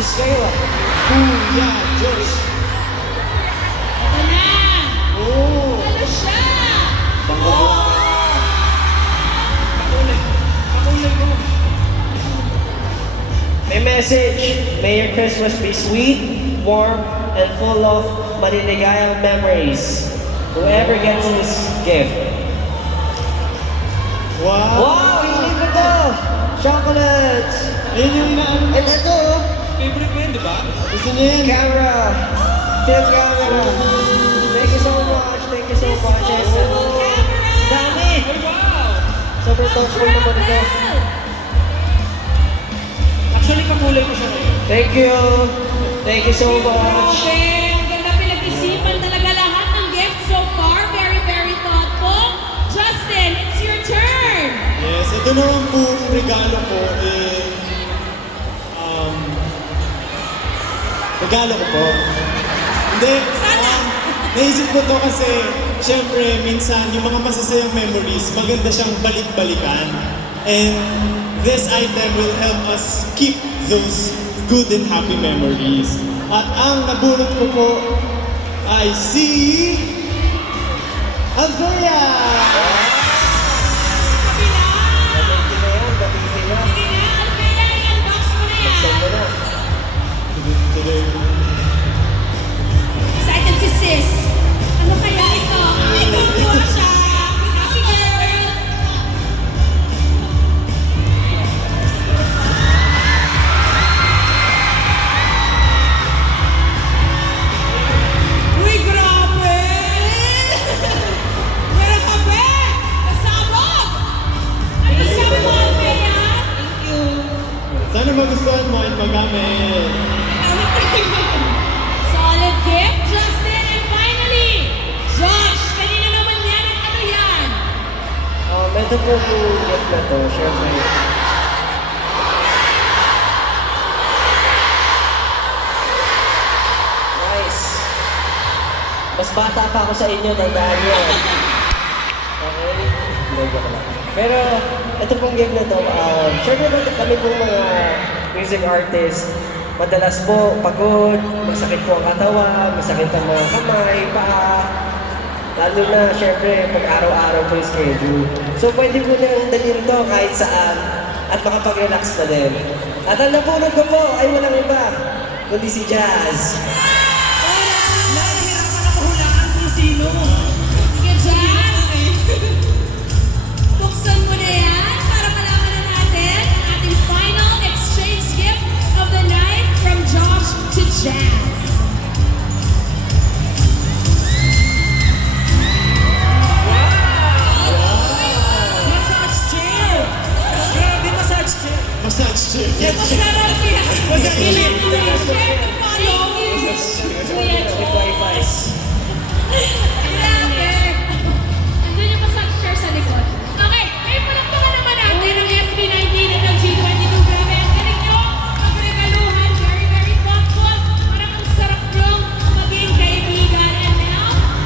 Sis kayo ah. Kuya Josh. Ito na! Oh. Ano siya? Kakulay ko. May message. May your Christmas be sweet, warm, and full of maliligayang memories. Whoever gets this gift. Wow. Wow! Hiling ko to! Chocolates! Ayun yung inaano. And ito, Favorite mo yun, di ba? Gusto niya yan. camera! Film camera! Thank you so much! Thank you so much! And, Disposable camera! dami! Ay, wow! Sobrang thoughtful naman ito. Travel! Actually, kakulay ko siya ngayon. Thank you! Thank you so much! Grabe! Ang ganda pinag-isipan talaga lahat ng gifts so far. Very, very thoughtful. Justin, it's your turn! Yes, ito naman po regalo ko regalo ko po. Hindi, Sana. naisip ko to kasi syempre minsan yung mga masasayang memories, maganda siyang balik-balikan. And this item will help us keep those good and happy memories. At ang nabulot ko po ay si Althea! Kabila! Gamitin na yan, gamitin na. Sige na, Althea, i-unbox mo na yan. Send mo na. Excited si sis. Ano kaya ito? Ay, ito siya! Happy girl! Uy, grabe! Meron ka ba? Kasabog! Ano sabi mo, Althea? Thank you. Sana magustuhan mo at magamit. Solid gift, Justin. And finally, Josh, kanina naman yan at ano yan? Ito po po gift na to, syempre. Nice. Mas bata pa ako sa inyo, tandaan nyo. Okay? Hindi, joke lang. Pero, ito pong gift na to, syempre kami pong mga music artist, madalas po pagod, masakit po ang katawan, masakit ang mga kamay, paa, lalo na, syempre, pag araw-araw po yung schedule. So, pwede po nang dalhin to kahit saan at makapag-relax na din. At ang napulot ko po ay walang iba, kundi si Jazz.